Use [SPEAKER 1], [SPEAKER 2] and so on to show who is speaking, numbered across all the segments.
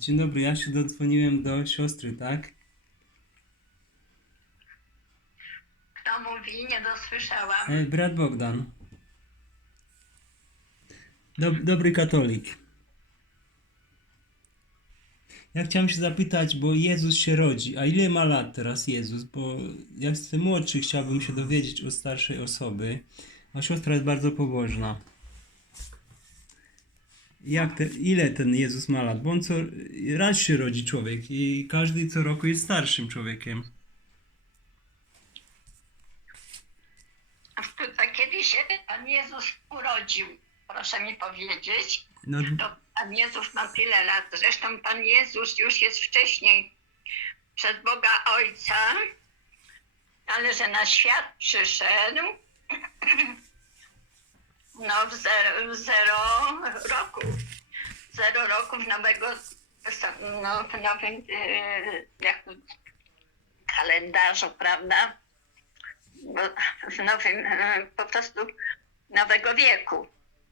[SPEAKER 1] Dzień dobry, ja się dodzwoniłem do siostry, tak?
[SPEAKER 2] Kto mówi? Nie dosłyszałam.
[SPEAKER 1] E, brat Bogdan. Dob dobry katolik. Ja chciałem się zapytać, bo Jezus się rodzi. A ile ma lat teraz Jezus? Bo ja jestem młodszy, chciałbym się dowiedzieć o starszej osoby. A siostra jest bardzo pobożna. Jak te, ile ten Jezus ma lat? Bo on co raz się rodzi człowiek i każdy co roku jest starszym człowiekiem.
[SPEAKER 2] To kiedy się Pan Jezus urodził, proszę mi powiedzieć,
[SPEAKER 1] No,
[SPEAKER 2] to Pan Jezus ma tyle lat. Zresztą Pan Jezus już jest wcześniej przed Boga Ojca, ale że na świat przyszedł no w zero, w zero roku. Zero nowego, no, w nowym yy, jak, kalendarzu, prawda? Bo w nowym, e, po prostu nowego wieku,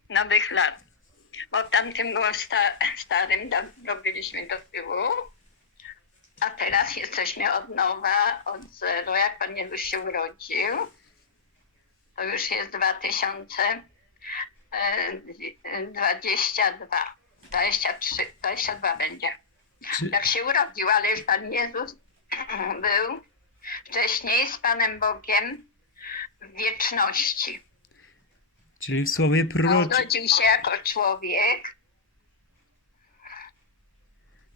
[SPEAKER 2] nowych lat. Bo tamtym było sta- starym, robiliśmy do tyłu, a teraz jesteśmy od nowa, od zero. Jak Pan Jezus się urodził, to już jest 2022, 23, 22 będzie.
[SPEAKER 1] czy,
[SPEAKER 2] Jak się urodził, ale już Pan Jezus był wcześniej z Panem Bogiem w wieczności.
[SPEAKER 1] czyli w słowie
[SPEAKER 2] A
[SPEAKER 1] proroczym.
[SPEAKER 2] urodził się jako człowiek,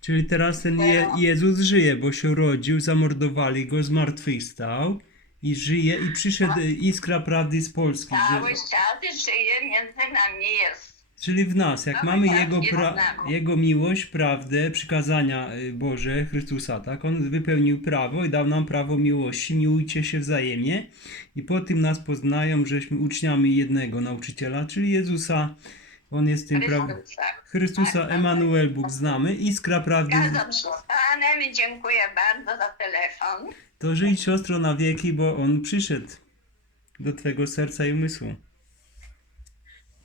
[SPEAKER 1] Czyli teraz ten Je Jezus żyje, bo się urodził, zamordowali go, zmartwychwstał i żyje i przyszedł e, iskra prawdy z Polski.
[SPEAKER 2] cały
[SPEAKER 1] Że,
[SPEAKER 2] czas żyje, między nami jest.
[SPEAKER 1] czyli w nas, jak
[SPEAKER 2] Cały
[SPEAKER 1] mamy
[SPEAKER 2] czas
[SPEAKER 1] jego, pra, jego miłość, prawdę, przykazania e, Boże, Chrystusa, tak? On wypełnił prawo i dał nam prawo miłości, miłujcie się wzajemnie i po tym nas poznają, żeśmy uczniami jednego nauczyciela, czyli Jezusa. On jest tym prawdą.
[SPEAKER 2] Chrystusa.
[SPEAKER 1] Chrystusa Emanuel Bóg znamy, iskra prawdy.
[SPEAKER 2] Zgadzam się z Panem i dziękuję bardzo za telefon.
[SPEAKER 1] To żyj siostro na wieki, bo on przyszedł do twego serca i umysłu.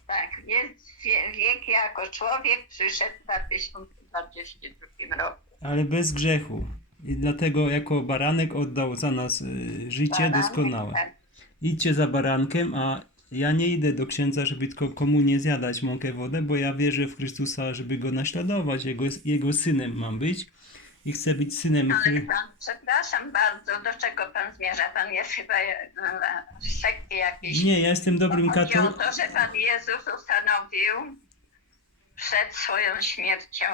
[SPEAKER 2] Tak, jest wie- wiek jako człowiek przyszedł w 2022 roku.
[SPEAKER 1] Ale bez grzechu. I dlatego jako baranek oddał za nas y, życie
[SPEAKER 2] Baranek,
[SPEAKER 1] doskonałe.
[SPEAKER 2] tak.
[SPEAKER 1] Idźcie za barankiem, a ja nie idę do księdza, żeby tylko komunię zjadać mąkę wodę, bo ja wierzę w Chrystusa, żeby go naśladować. Jego, jego synem mam być i chcę być synem.
[SPEAKER 2] Ale
[SPEAKER 1] Chry...
[SPEAKER 2] pan, przepraszam bardzo, do czego pan zmierza? Pan jest chyba e, w sekcie jakiejś.
[SPEAKER 1] Nie, ja jestem dobrym katolikiem.
[SPEAKER 2] to, że Pan Jezus ustanowił przed swoją śmiercią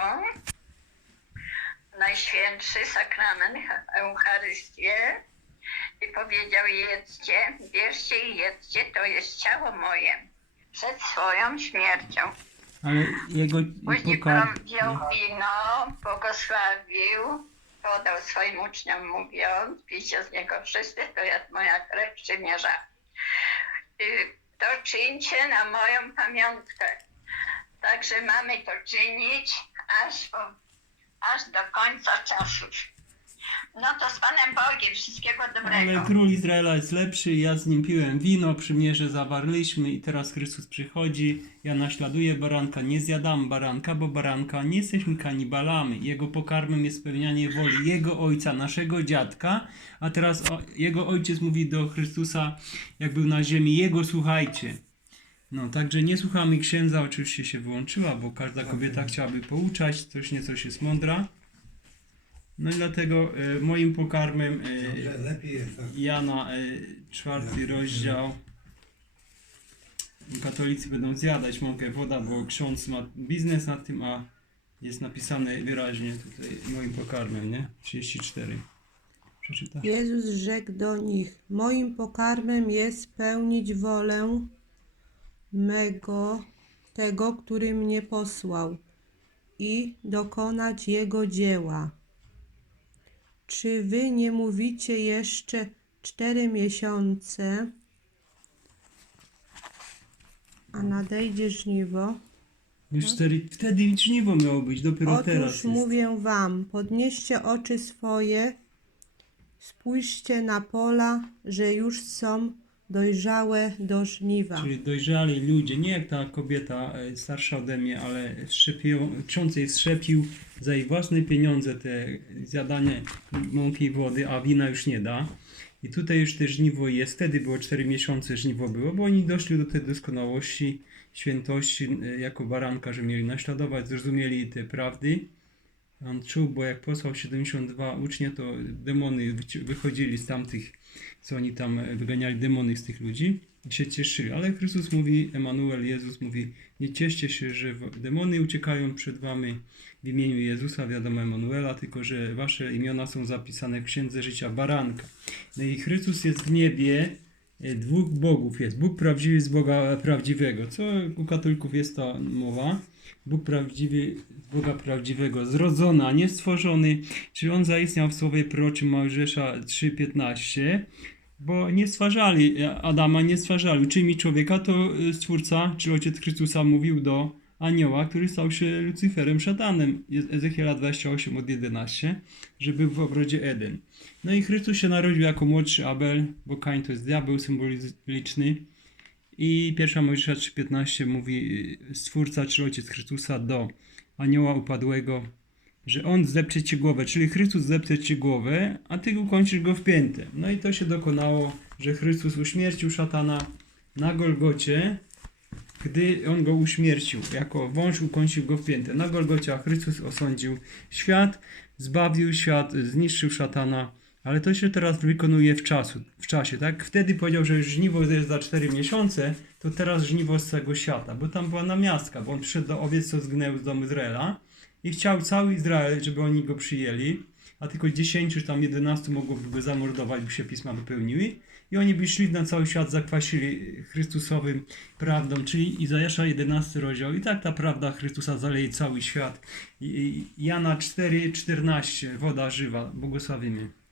[SPEAKER 2] Najświętszy sakrament Eucharystię i powiedział jedzcie, bierzcie i jedzcie, to jest ciało moje. Przed swoją śmiercią.
[SPEAKER 1] Ale jego
[SPEAKER 2] Później
[SPEAKER 1] pokar...
[SPEAKER 2] Pan wziął wino, błogosławił, podał swoim uczniom mówiąc, pijcie z niego wszyscy, to jest moja krew przymierza. Y, To czyńcie na moją pamiątkę. Także mamy to czynić aż, po, aż do końca czasów. Panem Bogiem wszystkiego dobrego.
[SPEAKER 1] Ale król Izraela jest lepszy, ja z nim piłem wino, przymierze zawarliśmy i teraz Chrystus przychodzi, ja naśladuję baranka, nie zjadam baranka, bo baranka nie jesteśmy kanibalami. Jego pokarmem jest spełnianie woli Jego ojca, naszego dziadka, a teraz o, Jego ojciec mówi do Chrystusa, jak był na ziemi, Jego słuchajcie. No, także nie słuchamy księdza, oczywiście się wyłączyła, bo każda kobieta chciałaby pouczać, coś nieco jest mądra. No i dlatego e, moim pokarmem e,
[SPEAKER 3] Dobrze, lepiej jest tak.
[SPEAKER 1] Jana, y, czwarty rozdział. Katolicy będą zjadać mąkę woda, bo ksiądz ma biznes na tym, a jest napisane wyraźnie tutaj moim pokarmem, nie? 34. Przeczytaj.
[SPEAKER 4] Jezus rzekł do nich: Moim pokarmem jest pełnić wolę mego, tego, który mnie posłał, i dokonać jego dzieła. Czy wy nie mówicie jeszcze cztery miesiące, a nadejdzie żniwo?
[SPEAKER 1] Już cztery, wtedy żniwo miało być, dopiero teraz
[SPEAKER 4] Otóż mówię wam, podnieście oczy swoje, spójrzcie na pola, że już są dojrzałe do żniwa.
[SPEAKER 1] Czyli dojrzali ludzie, nie jak ta kobieta e, starsza ode mnie, ale wszczepią, ksiądz jej za ich własne pieniądze te zjadanie mąki i wody, a wina już nie da. I tutaj już te żniwo jest. Wtedy było 4 miesiące żniwo było, bo oni doszli do tej doskonałości, świętości e, jako baranka, że mieli naśladować, zrozumieli te prawdy. On czuł, bo jak posłał 72 ucznie, to demony wychodzili z tamtych, co oni tam e, wyganiali demony z tych ludzi i się cieszyli. Ale Chrystus mówi, Emanuel, Jezus mówi, nie cieszcie się, że demony uciekają przed wami w imieniu Jezusa, wiadomo Emanuela, tylko że wasze imiona są zapisane w Księdze Życia Baranka. No i Chrystus jest w niebie, dwóch bogów jest. Bóg prawdziwy z Boga prawdziwego. Co u katolików jest ta mowa? Bóg prawdziwy z Boga prawdziwego, zrodzony, a nie stworzony, czyli on zaistniał w słowie proroczym Mojżesza 3,15, bo nie stwarzali, Adama nie stwarzali. Czymi człowieka to y, Stwórca, czy Ojciec Chrystusa mówił do anioła, który stał się Lucyferem, szatanem. Jest Ezechiela 28 od 11, że był w ogrodzie Eden. No i Chrystus się narodził jako młodszy Abel, bo Kain to jest diabeł symboliczny. I pierwsza Mojżesza 3,15 mówi y, Stwórca, czy Ojciec Chrystusa do anioła upadłego, że on zdepcze ci głowę, czyli Chrystus zdepcze ci głowę, a ty ukończysz go w piętę. No i to się dokonało, że Chrystus uśmiercił szatana na Golgocie, gdy on go uśmiercił, jako wąż ukończył go w piętę. Na Golgocie Chrystus osądził świat, zbawił świat, zniszczył szatana, ale to się teraz wykonuje w, czasu, w czasie, tak? Wtedy powiedział, że żniwo jest za 4 miesiące, to teraz żniwo z całego świata, bo tam była namiastka, bo on przyszedł do owiec, co zgnęły z domu Izraela i chciał cały Izrael, żeby oni go przyjęli, a tylko 10 czy tam 11 mogłoby go zamordować, by się pisma wypełniły. I oni by szli na cały świat, zakwasili Chrystusowym prawdą, czyli Izajasza 11 rozdział. I tak ta prawda Chrystusa zaleje cały świat. I, Jana 4, 14, woda żywa, błogosławimy.